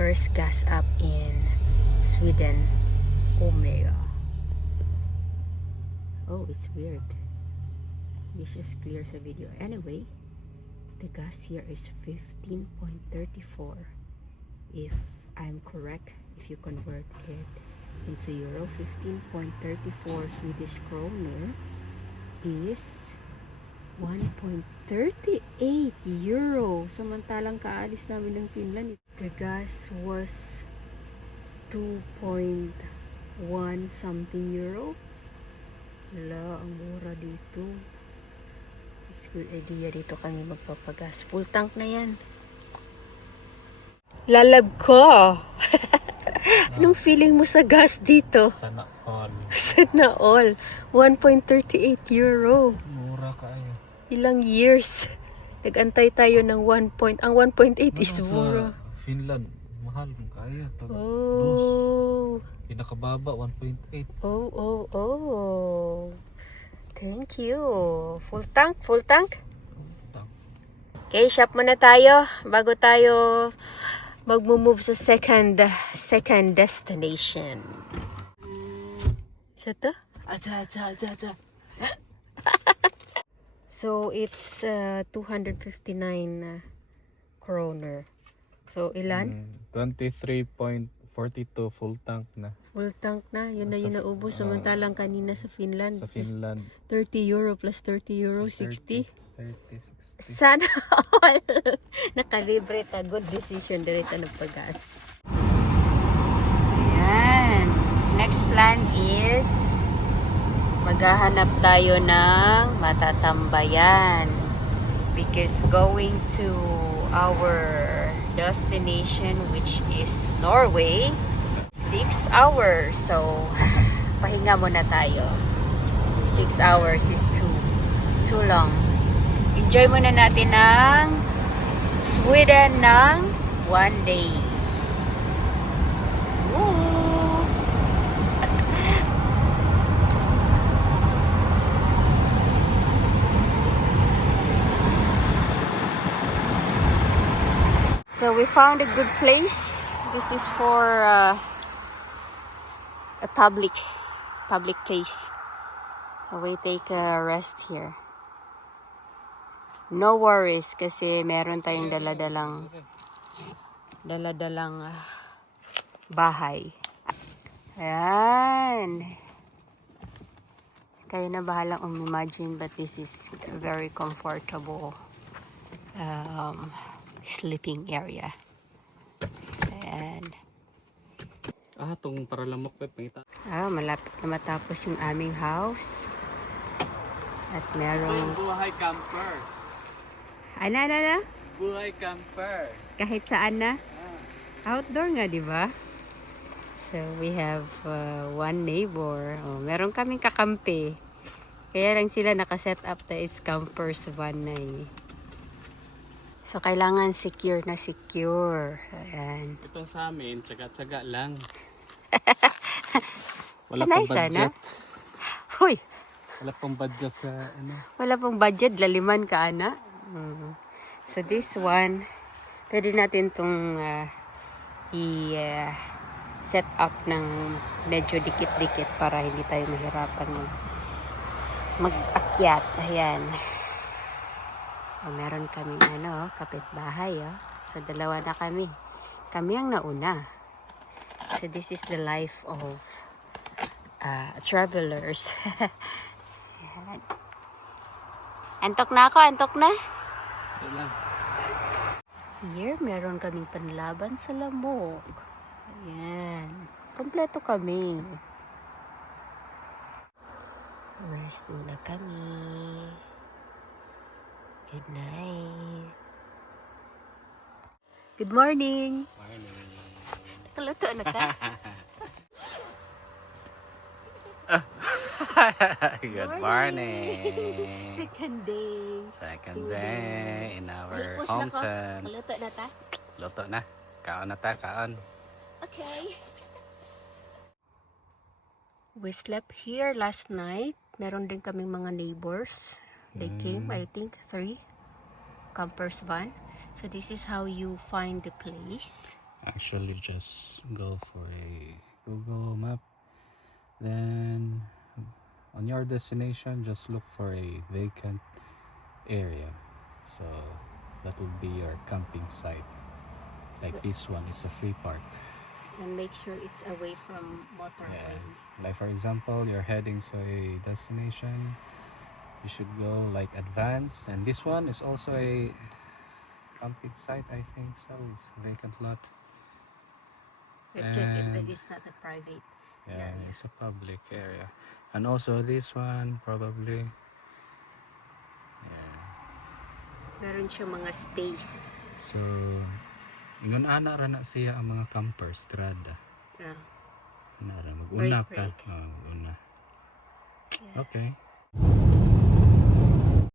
first gas up in Sweden, Omega. Oh, it's weird. This just clears the video. Anyway, the gas here is 15.34. If I'm correct, if you convert it into euro, 15.34 Swedish kroner is 1.38 euro. Samantalang kaalis namin ng Finland, the gas was 2.1 something euro. Wala, ang mura dito. It's good idea dito kami magpapagas. Full tank na yan. Lalab ko! Anong feeling mo sa gas dito? Sana all. Sana all. 1.38 euro. Mura kayo. Ilang years? Nag-antay tayo ng 1 ang 1.8 is mura. Finland, mahal kaya. Oh. Pinakababa, 1.8. Oh. Thank you. Full tank? Full tank? Tank. Okay, shop muna tayo bago tayo mag-move sa second destination. Isa to? Acha. So, it's 259 kroner. So, ilan? 23.42 full tank na. Full tank na. Yun na yun naubos. Samantalang kanina sa Finland. Sa Finland. 30 euro plus 30 euro, 60. 60. Sana all. Nakalibre ta. Good decision. Direta ng pag-gas. Ayan. Next plan is maghahanap tayo ng matatambayan. Because going to our destination, which is Norway, 6 hours. So, pahinga muna tayo. 6 hours is too long. Enjoy muna natin ng Sweden ng 1 day. Woo! So we found a good place. This is for a public place. We take a rest here. No worries kasi meron tayong dala-dalang bahay. Ayan. Kayo na bahalang imagine, but this is very comfortable sleeping area. Ayan. Itong paralamok pa pangita. Malapit na matapos yung aming house. At merong Buhay campers. Ano? Buhay campers. Kahit saan na? Outdoor nga, di ba? So, we have one neighbor. Meron kaming kakampi. Kaya lang sila nakaset up na it's campers van na eh. So, kailangan secure na secure. Ayan. Itong sa amin, tsaga-tsaga lang. Wala Kanay pang budget. Huy! Wala pang budget sa ano. Wala pang budget. Laliman ka, ana. So, this one, pwede natin itong i-set up ng medyo dikit-dikit para hindi tayo mahirapan mag-akyat. Ayan. Meron kami kapitbahay. So, dalawa na kami. Kami ang nauna. So, this is the life of travelers. Antok na ako, antok na. Here, meron kaming panlaban sa lamok. Ayan. Kompleto kami. Rest muna kami. Good night. Good morning. Nakaluto na ka? Good morning. Second day. Second day in our Lipos na ko. hometown. Kaluto na ta? Luto na. Kaon na ta, kaon. Okay. We slept here last night. Meron din kaming mga neighbors. They came, I think, 3 campers van. So this is how you find the place. Actually, just go for a Google map. Then on your destination, just look for a vacant area. So that would be your camping site. Like this one is a free park. And make sure it's away from motorway. Like for example, you're heading to a destination. You should go like advance. And this one is also a camping site, I think so. It's a vacant lot. Let's check if that And- is not a private. Yeah, Yeah. it's a public area. And also this one probably. Yeah. Meron siya mga space. So ingon ana ra na siya ang mga campers trada. Yeah. Ana ra mag-una Break. ka. Mag-una. Yeah. Okay.